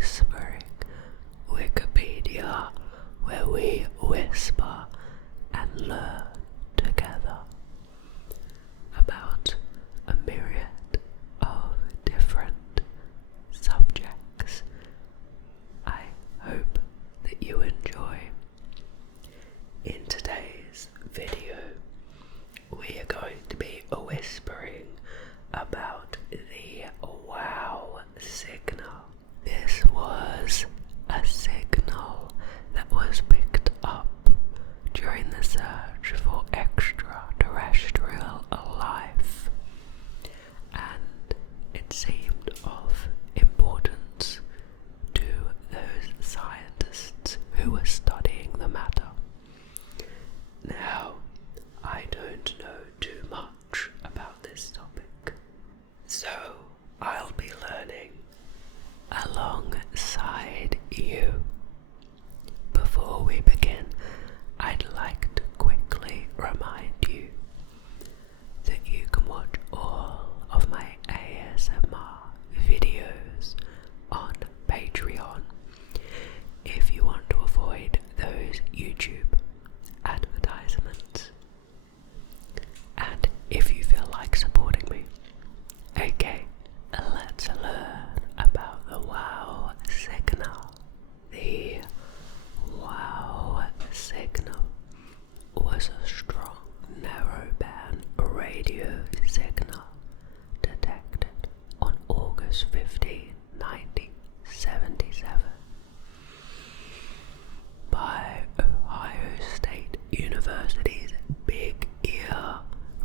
Whispering Wikipedia, where we whisper and learn together about a myriad of different subjects. I hope that you enjoy. In today's video, we are going to be whispering about the wow signal. This was a signal that was picked up during the search for extraterrestrial life, and it seemed of importance to those scientists who were studying the matter. Now, I don't know too much about this topic, so I'll be learning alongside you. Before we begin, I'd like to quickly remind you that you can watch all of my ASMR videos on Patreon if you want to avoid those YouTube advertisements, and if you feel like supporting me. Okay, let's learn about the wow signal. The wow signal was a strong narrowband radio signal detected on August 15, 1977 by Ohio State University's Big Ear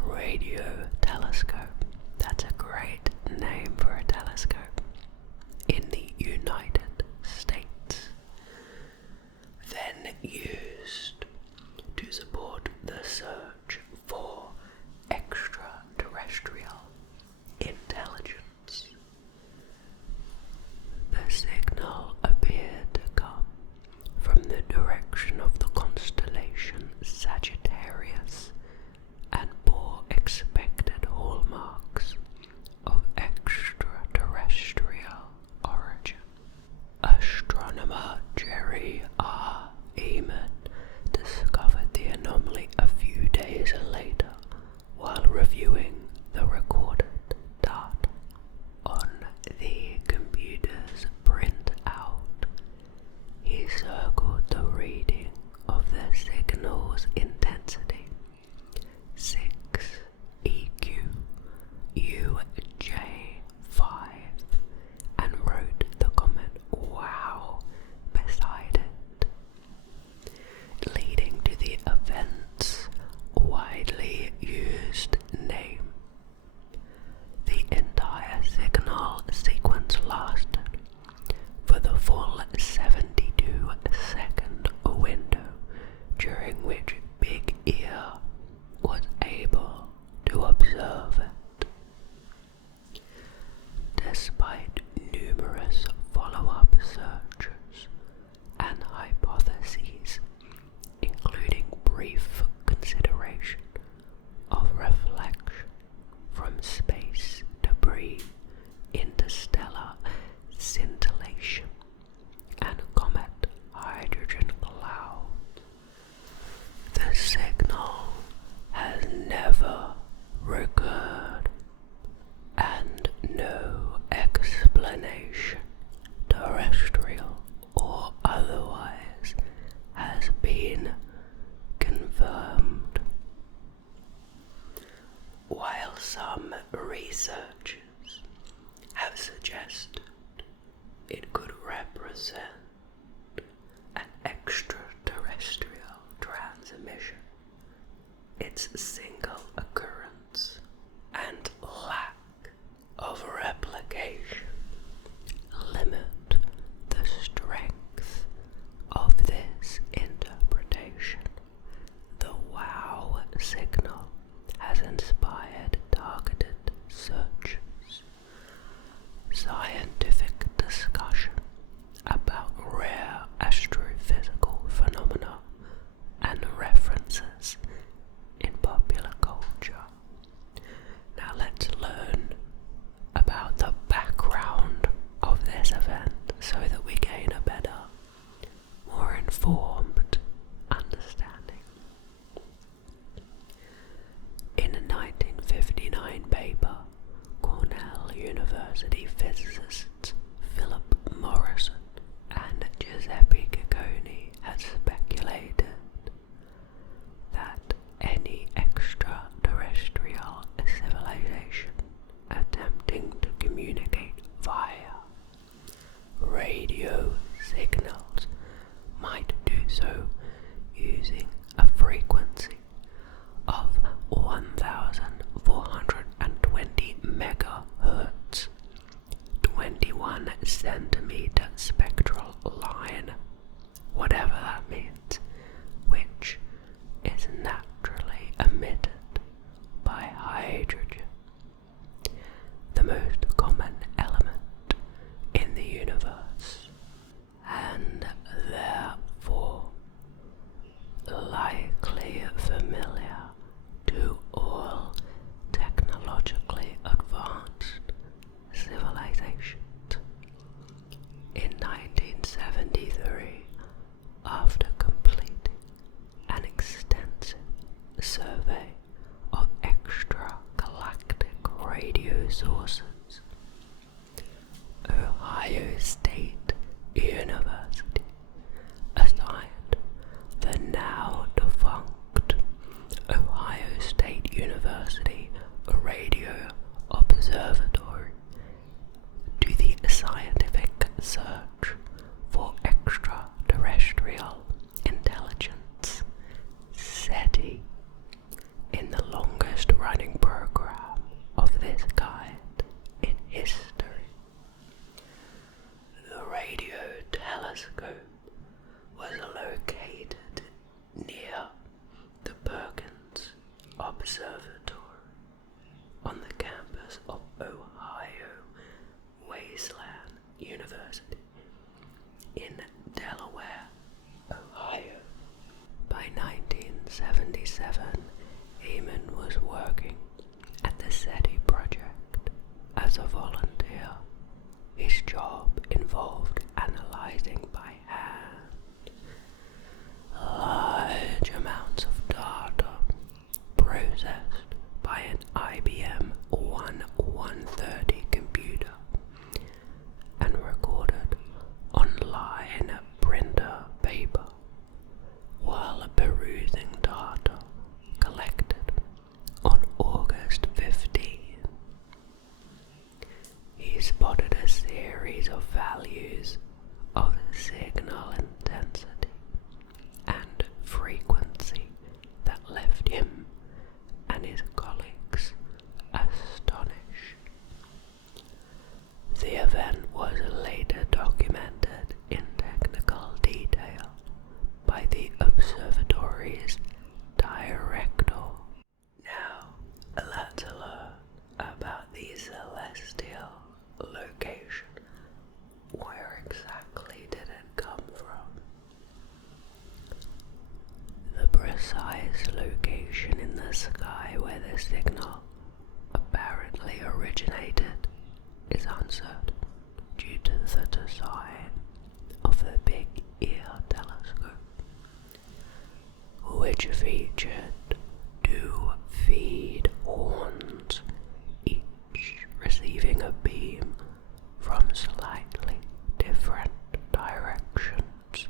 Radio Telescope. That's a great name for a telescope. In the United States. Then used to support the search for extraterrestrial intelligence. The signal appeared to come from the direction of the constellation Sagittarius and bore expected hallmarks of extraterrestrial origin. Astronomer Jerry Ehman discovered the anomaly a few days later while reviewing the recorded data on the computer's printout. He circled the reading of the signal's intensity, 6 EQ UJ5, and wrote the comment "wow" beside it, leading to the event's widely used name. The entire signal sequence lasted for the full 72-second window, during which Big Ear was able to observe it. Despite numerous follow-up searches and hypotheses, including brief consideration of reflection from space debris, interstellar scintillation, and comet hydrogen cloud, the signal has never recurred, and no explanation, terrestrial or otherwise, has been confirmed. While some researchers have suggested it could represent an extraterrestrial transmission, its single occurrence and lack of replication limit the strength of this interpretation. The wow signal has inspired targeted searches, scientific discussion about rare astrophysical phenomena, and references in popular culture. Now let's learn about the background of this event so that we Ehman was working at the SETI project as a volunteer. His job involved analyzing by hand large amounts of data processed by an IBM 1130 computer and recorded on line printer paper while perusing data collected on August 15. He spotted a series of values of signal intensity and frequency that left him and his colleagues astonished. The event was later documented in technical detail by the observatory's director. Now, let's learn about the celestial location. Where exactly did it come from? The precise location in the sky where the signal apparently originated is uncertain due to the design of the Big Ear telescope, which featured two feed horns, each receiving a beam from slightly different directions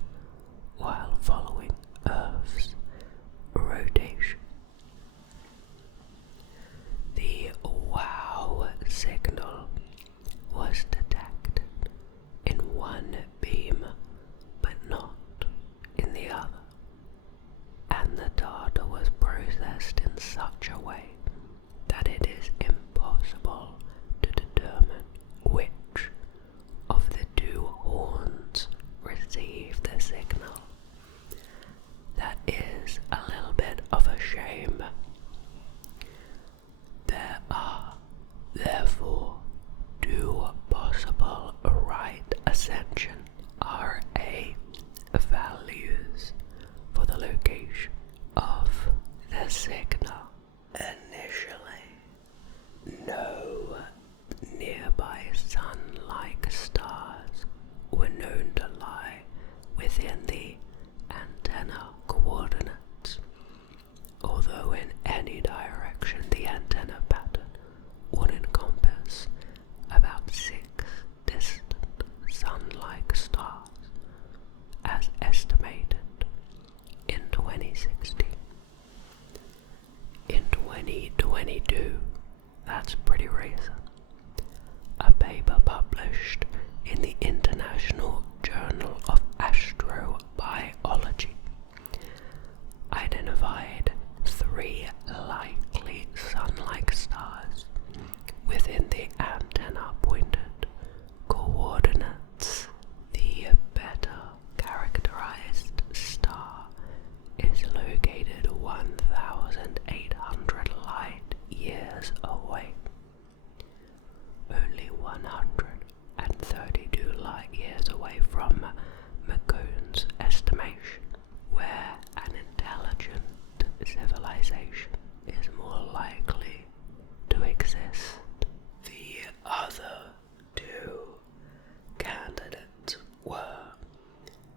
while following Earth's rotation. The wow signal was detected in one beam but not in the other, and the data was processed in such a way that it is impossible to determine which of the two horns received the signal. That is a little bit of a shame. There are, therefore, two possible right ascension RA values for the location of the signal. Initially, no nearby sun-like stars were known to lie within the antenna coordinates, although in any direction the antenna pattern would encompass about 6 distant sun-like stars, as estimated in 2016. In 2022, that's pretty recent, a paper published in the International Journal of Astrobiology identified 3 likely sun-like stars within the antenna-pointed coordinates. The better characterized star is located 1,800 light years away, only 132 light years away from McCone's estimation, where an intelligent civilization is more likely to exist. The other 2 candidates were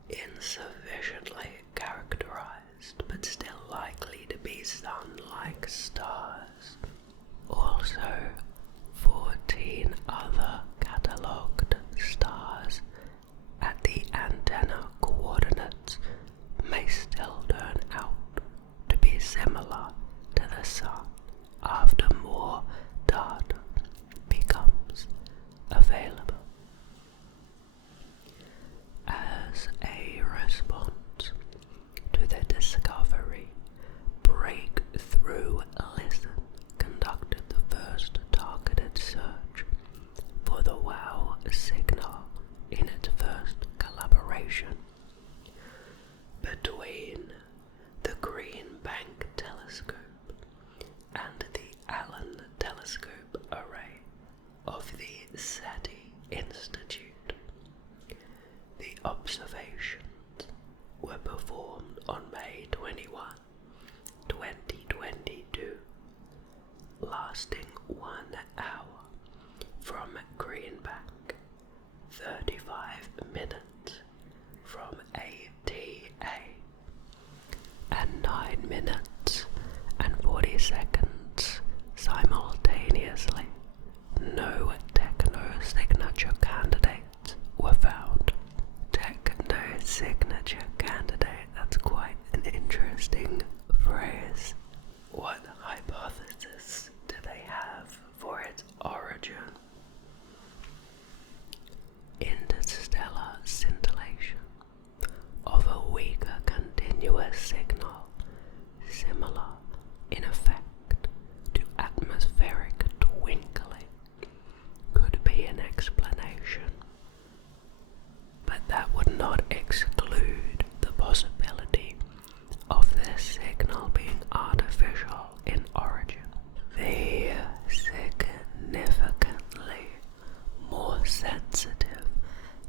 insufficiently characterized but still likely to be sun-like stars. Also, 14 other catalogued stars at the antenna coordinates may still turn out to be similar to the Sun after more data becomes available. As a response to the discovery, Breakthrough Listen conducted the first targeted search for the WOW signal in its first collaboration between the Green Bank Telescope and the Allen Telescope Array of the SETI Institute. The observations were performed on May 21, 2022, lasting 1 hour from Greenback, 35 minutes from ATA, and 9 minutes and 40 seconds simultaneously. No techno-signature candidates were found. Techno-signature candidate, that's quite an interesting phrase. What hypothesis do they have for its origin? Interstellar scintillation of a weaker continuous signal, similar in effect to atmospheric twinkling, could be an explanation, but that would not exclude the possibility of this signal being artificial in origin. The significantly more sensitive,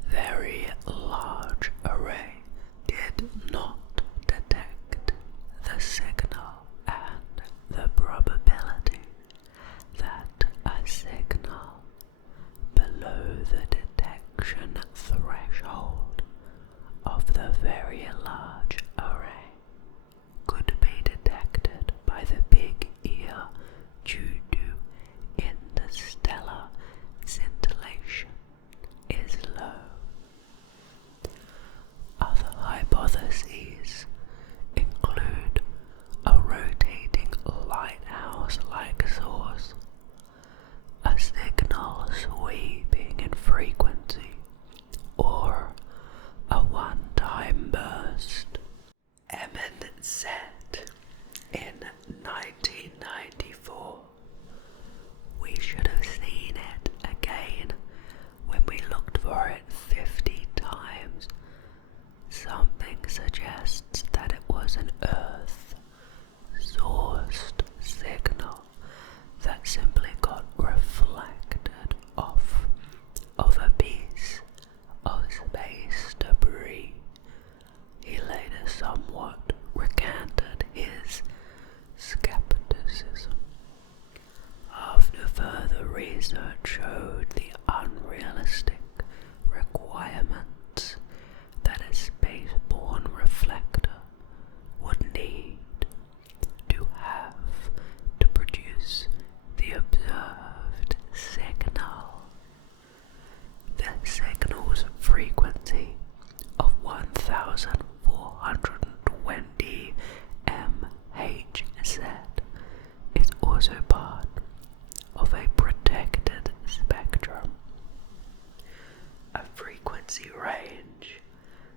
very large array did not detect the signal, and the probability that a signal below the detection threshold of the very large array could be detected by the big ear due to interstellar scintillation is low. Other hypotheses include a rotating lighthouse-like source, a signal sweeping in frequency, or a one-time burst. Ehman said in 1994, "We should have seen it again when we looked for it 50 times. Something suggests that it was an Earth-sourced signal that simply got reflected off of a piece of space debris." He later somewhat recanted his skepticism after further research showed the unrealistic requirements that a spaceborne reflector would need to have to produce the observed signal. The signal's frequency of 1420 MHz is also part of a protected spectrum, a frequency range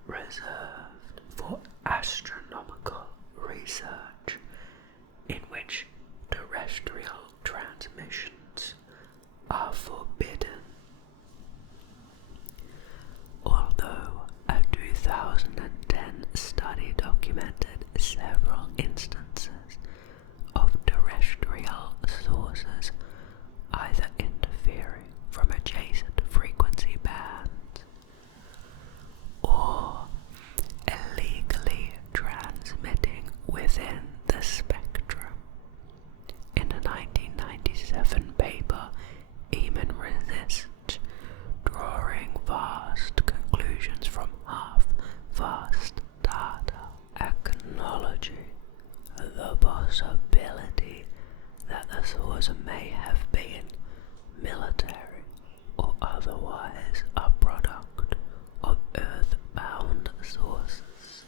reserved for astronomical research in which terrestrial transmissions are forbidden. Although a 2010 study documented several instances of terrestrial sources either interfering from adjacent frequency bands or illegally transmitting within the spectrum. In a 1997 paper, Ehman resists drawing vast conclusions from half-vast data, acknowledging the possibility that the source may have been military or otherwise a product of earthbound sources.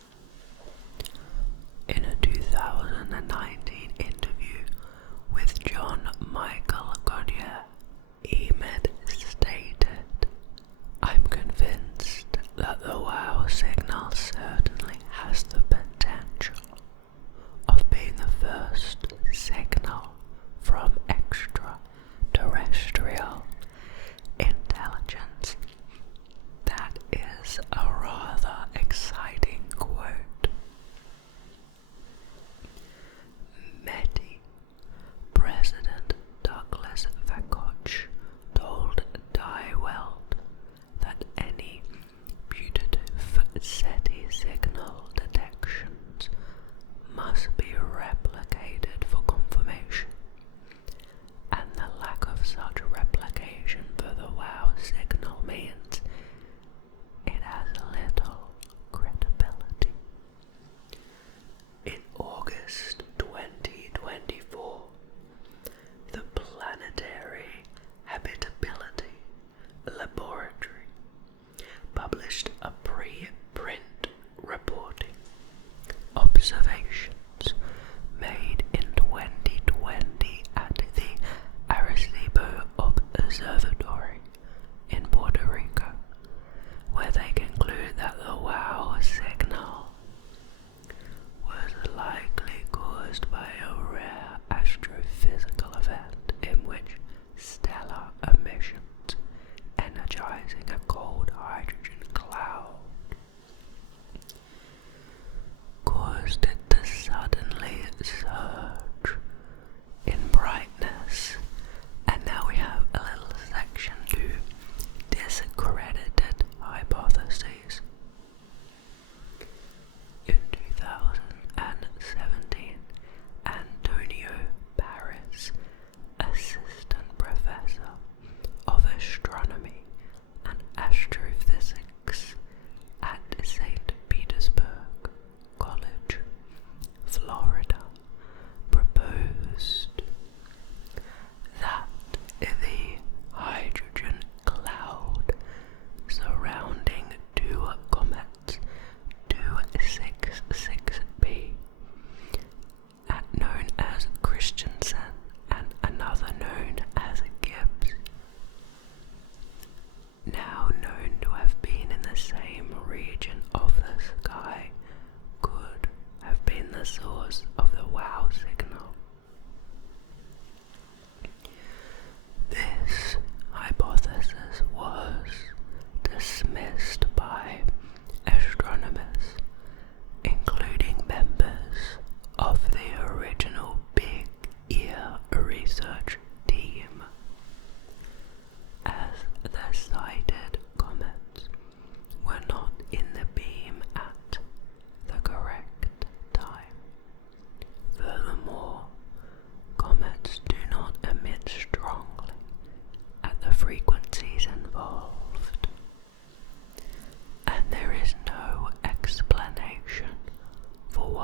In a 2019 interview with John Michael Godier, Ehman stated, "I'm convinced that the WOW signal certainly has the potential of being the first signal from extraterrestrial intelligence." That is a rather exciting quote. METI President Douglas Vakoch told Die Welt that any putative SETI signal detections must be replicated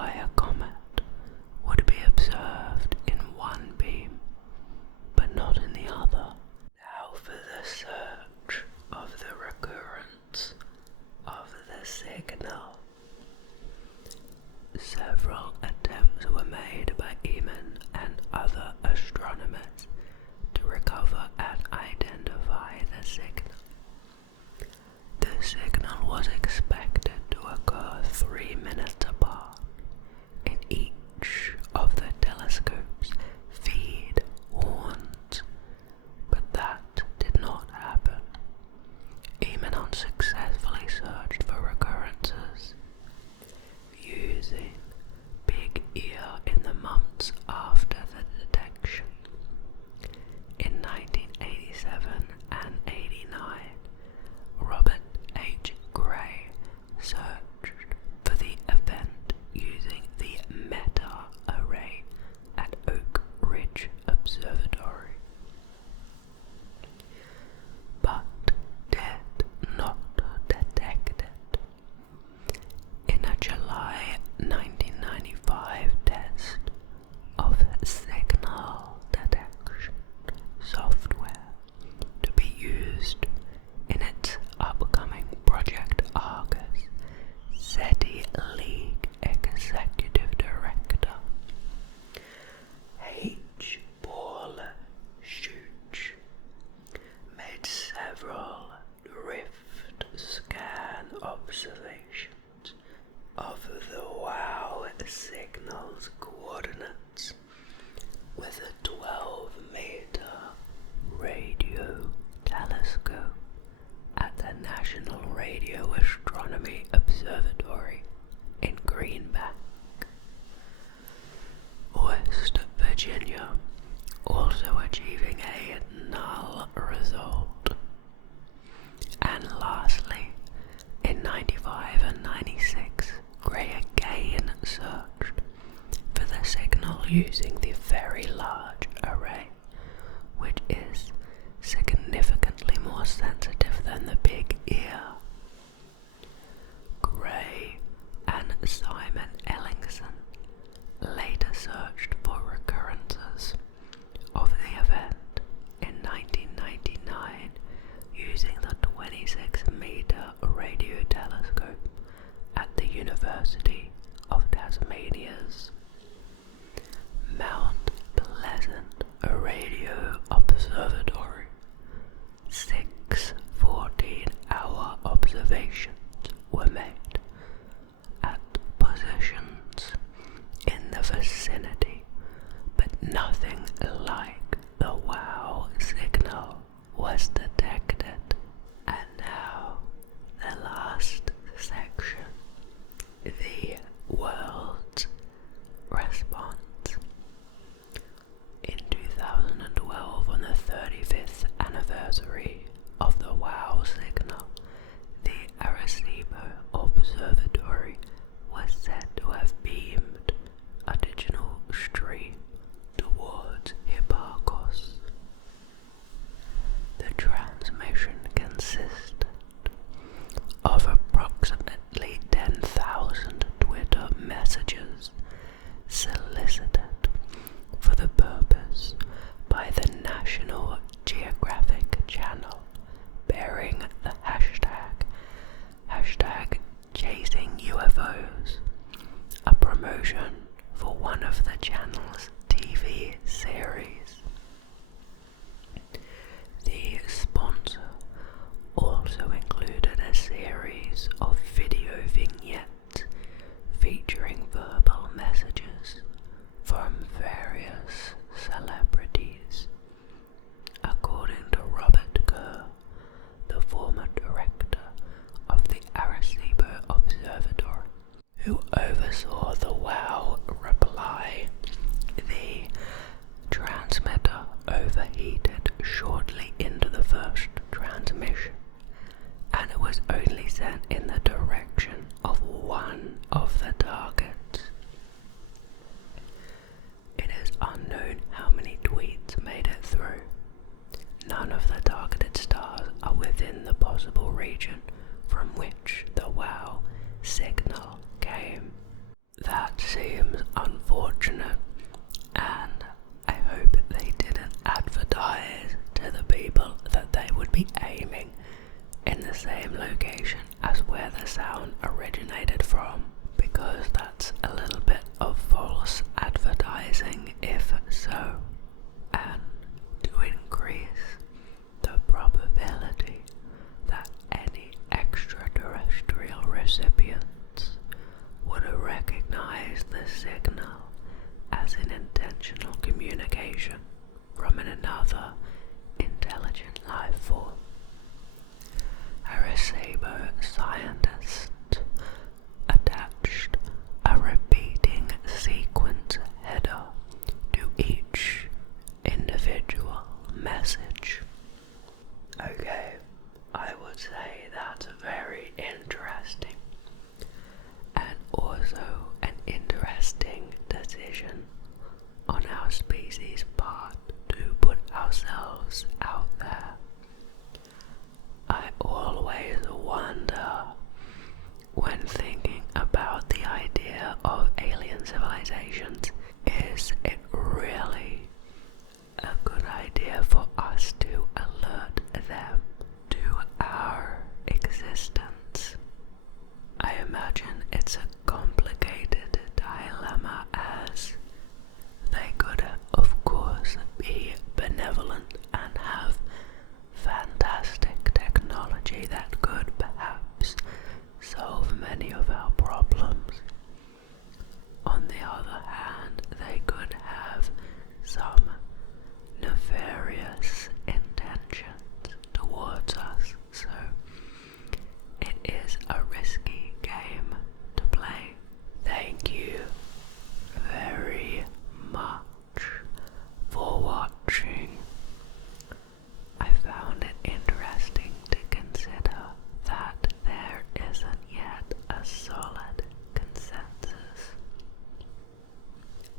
why a comet would be observed in one beam but not in the other. Now for the search of the recurrence of the signal. Several attempts were made by Ehman and other astronomers to recover and identify the signal. The signal was expected to occur 3 minutes apart in each of the telescope's feed horns, but that did not happen. Ehman unsuccessfully searched for recurrences using Big Ear in the months after the detection. In 1987 and 89, Robert H. Gray searched for the event using the meta-array at Oak Ridge Observatory, but did not detect it. In a July 1995 test of signal detection software to be used in its upcoming Project Argus, SETI League Executive Director H. Paul Schuch made several drift scan observations of the WOW signal's coordinates with a 12-meter radio telescope at the National Radio Astronomy Observatory in Greenbank, West Virginia, also achieving a null result. And lastly, in 95 and 96, Gray again searched for the signal using the Very Large Array, which is significantly more sensitive than the Big Ear. Gray and Simon Ellingson later searched for recurrences of the event in 1999 using the 26-meter radio telescope at the University of Tasmania's Mount Pleasant Radio Observatory. 6 14-hour observations were made at positions in the vicinity, but nothing like the WOW signal was detected. And now, the last section, the world's response. In 2012, on the 35th anniversary of the WOW signal, the Arecibo Observatory was said to have beamed a digital stream towards Hipparcos. The transmission consisted of approximately 10,000 Twitter messages solicited for the purpose by the National Geographic Channel bearing the hashtag Chasing UFOs, a promotion for one of the channel's TV series. The sponsor also included a series of video vignettes featuring verbal messages from various celebrities. According to Robert Kerr, the former director of the Arecibo Observatory, who oversaw the WOW reply, the transmitter overheated shortly into the first transmission, and it was only sent in the direction of one of the targets. It is unknown how many tweets made it through. None of the targeted stars are within the possible region from which the WOW signal came. That's town originated from, because that's a little bit of false advertising if so, and to increase the probability that any extraterrestrial recipients would recognize the signal as an intentional communication from another intelligent life form. A receiver scientist attached a repeating sequence header to each individual message. Okay, I would say that's very interesting, and also an interesting decision on our species' part to put ourselves out there. I always wonder, when thinking about the idea of alien civilizations, is it really a good idea for us to alert them to our existence? I imagine it's a complicated dilemma, as they could, of course, be benevolent and have fantastic technology that could perhaps solve many of our problems. On the other hand, they could have some nefarious intentions towards us, so it is a risky game to play. Thank you very much for watching. I found it interesting to consider that there isn't yet a solid consensus.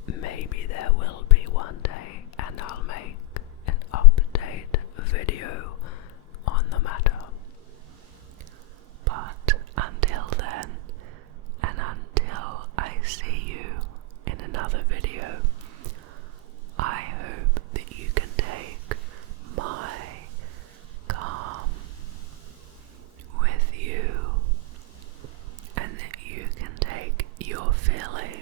Maybe there will be one day, and I'll make an update video on the matter. But until then, and until I see you in another video, I hope that you can take my calm with you, and that you can take your feelings